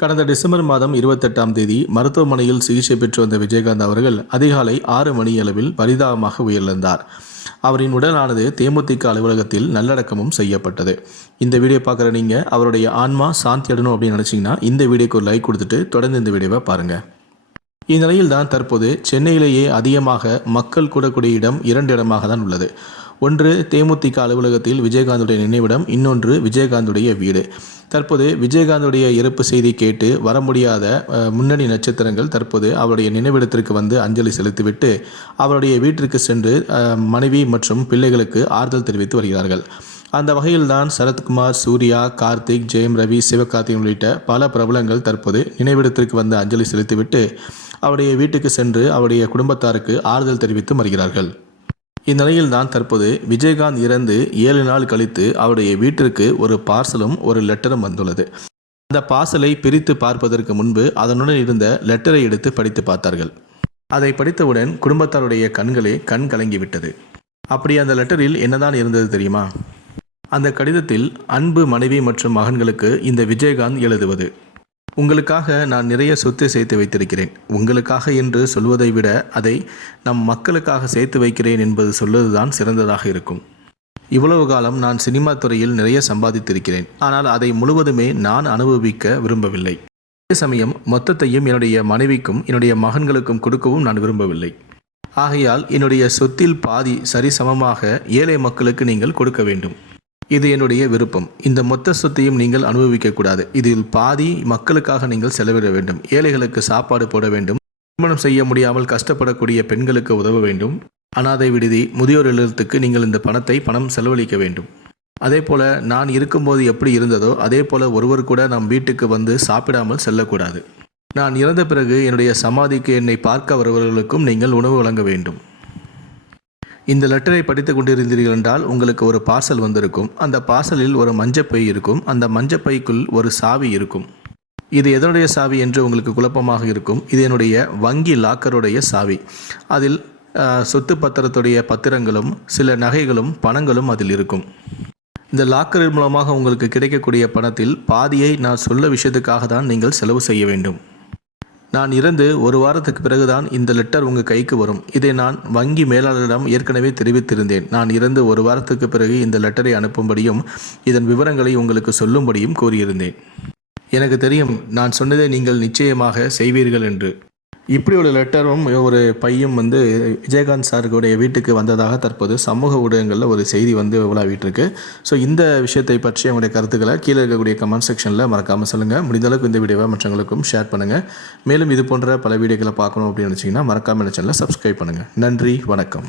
கடந்த டிசம்பர் மாதம் இருபத்தெட்டாம் தேதி மருத்துவமனையில் சிகிச்சை பெற்று வந்த விஜயகாந்த் அவர்கள் அதிகாலை ஆறு மணியளவில் பரிதாபமாக உயிரிழந்தார். அவரின் உடலானது தேமுதிக அலுவலகத்தில் நல்லடக்கமும் செய்யப்பட்டது. இந்த வீடியோ பார்க்குற நீங்கள் அவருடைய ஆன்மா சாந்தி அடணும் அப்படின்னு நினச்சிங்கன்னா இந்த வீடியோக்கு ஒரு லைக் கொடுத்துட்டு தொடர்ந்து இந்த வீடியோவை பாருங்கள் இந்நிலையில் தான் தற்போது சென்னையிலேயே அதிகமாக மக்கள் கூடக்கூடிய இடம் இரண்டு இடமாக தான் உள்ளது. ஒன்று தேமுதிக அலுவலகத்தில் விஜயகாந்துடைய நினைவிடம் இன்னொன்று விஜயகாந்துடைய வீடு. தற்போது விஜயகாந்துடைய இறப்பு செய்தி கேட்டு வர முடியாத முன்னணி நட்சத்திரங்கள் தற்போது அவருடைய நினைவிடத்திற்கு வந்து அஞ்சலி செலுத்திவிட்டு அவருடைய வீட்டிற்கு சென்று மனைவி மற்றும் பிள்ளைகளுக்கு ஆறுதல் தெரிவித்து வருகிறார்கள். அந்த வகையில்தான் சரத்குமார் சூர்யா கார்த்திக் ஜெயம் ரவி சிவகார்த்திகன் உள்ளிட்ட பல பிரபலங்கள் தற்போது நினைவிடத்திற்கு வந்து அஞ்சலி செலுத்திவிட்டு அவருடைய வீட்டுக்கு சென்று அவருடைய குடும்பத்தாருக்கு ஆறுதல் தெரிவித்து வருகிறார்கள். இந்நிலையில் தான் தற்போது விஜயகாந்த் இறந்து ஏழு நாள் கழித்து அவருடைய வீட்டிற்கு ஒரு பார்சலும் ஒரு லெட்டரும் வந்துள்ளது. அந்த பார்சலை பிரித்து பார்ப்பதற்கு முன்பு அதனுடன் இருந்த லெட்டரை எடுத்து படித்து பார்த்தார்கள். அதை படித்தவுடன் குடும்பத்தாருடைய கண்களே கண் கலங்கிவிட்டது அப்படி அந்த லெட்டரில் என்னதான் இருந்தது தெரியுமா? அந்த கடிதத்தில் அன்பு மனைவி மற்றும் மகன்களுக்கு இந்த விஜயகாந்த் எழுதுவது. உங்களுக்காக நான் நிறைய சொத்து சேர்த்து வைத்திருக்கிறேன். உங்களுக்காக என்று சொல்வதை விட அதை நம் மக்களுக்காக சேர்த்து வைக்கிறேன் என்பது சொல்வதுதான் சிறந்ததாக இருக்கும். இவ்வளவு காலம் நான் சினிமா துறையில் நிறைய சம்பாதித்திருக்கிறேன். ஆனால் அதை முழுவதுமே நான் அனுபவிக்க விரும்பவில்லை. அதே சமயம் மொத்தத்தையும் என்னுடைய மனைவிக்கும் என்னுடைய மகன்களுக்கும் கொடுக்கவும் நான் விரும்பவில்லை. ஆகையால் என்னுடைய சொத்தில் பாதி சரிசமமாக ஏழை மக்களுக்கு நீங்கள் கொடுக்க வேண்டும். இது என்னுடைய விருப்பம். இந்த மொத்த சொத்தையும் நீங்கள் அனுபவிக்கக்கூடாது. இதில் பாதி மக்களுக்காக நீங்கள் செலவிட வேண்டும். ஏழைகளுக்கு சாப்பாடு போட வேண்டும். திருமணம் செய்ய முடியாமல் கஷ்டப்படக்கூடிய பெண்களுக்கு உதவ வேண்டும். அனாதை விடுதி முதியோர் இல்லத்துக்கு நீங்கள் இந்த பணத்தை பணம் செலவழிக்க வேண்டும். அதே போல நான் இருக்கும்போது எப்படி இருந்ததோ அதே போல ஒருவர் கூட நம் வீட்டுக்கு வந்து சாப்பிடாமல் செல்லக்கூடாது. நான் இறந்த பிறகு என்னுடைய சமாதிக்கு என்னை பார்க்க வருபவர்களுக்கும் நீங்கள் உணவு வழங்க வேண்டும். இந்த லெட்டரை படித்து கொண்டிருந்தீர்கள் என்றால் உங்களுக்கு ஒரு பார்சல் வந்திருக்கும். அந்த பார்சலில் ஒரு மஞ்சப்பை இருக்கும். அந்த மஞ்சப்பைக்குள் ஒரு சாவி இருக்கும். இது எதனுடைய சாவி என்று உங்களுக்கு குழப்பமாக இருக்கும். இது என்னுடைய வங்கி லாக்கருடைய சாவி. அதில் சொத்து பத்திரத்துடைய பத்திரங்களும் சில நகைகளும் பணங்களும் அதில் இருக்கும். இந்த லாக்கர் மூலமாக உங்களுக்கு கிடைக்கக்கூடிய பணத்தில் பாதியை நான் சொல்ல விஷயத்துக்காக தான் நீங்கள் செலவு செய்ய வேண்டும். நான் இறந்து ஒரு வாரத்துக்கு பிறகுதான் இந்த லெட்டர் உங்கள் கைக்கு வரும். இதை நான் வங்கி மேலாளரிடம் ஏற்கனவே தெரிவித்திருந்தேன். நான் இறந்து ஒரு வாரத்துக்கு பிறகு இந்த லெட்டரை அனுப்பும்படியும் இதன் விவரங்களை உங்களுக்கு சொல்லும்படியும் கூறியிருந்தேன் எனக்கு தெரியும் நான் சொன்னதை நீங்கள் நிச்சயமாக செய்வீர்கள் என்று. இப்படி ஒரு லெட்டரும் ஒரு பையும் வந்து விஜயகாந்த் சாருடைய வீட்டுக்கு வந்ததாக தற்போது சமூக ஊடகங்களில் ஒரு செய்தி வந்து உலாவிட்டுருக்கு. ஸோ இந்த விஷயத்தை பற்றி உங்களுடைய கருத்துக்களை கீழே இருக்கக்கூடிய கமெண்ட் செக்ஷனில் மறக்காமல் சொல்லுங்கள் முடிந்தளவுக்கு இந்த வீடியோவை மற்றவங்களுக்கும் ஷேர் பண்ணுங்கள் மேலும் இது போன்ற பல வீடியோக்களை பார்க்கணும் அப்படின்னு நினச்சிங்கன்னா மறக்காமல் இந்த சேனலை சப்ஸ்கிரைப் பண்ணுங்கள் நன்றி வணக்கம்.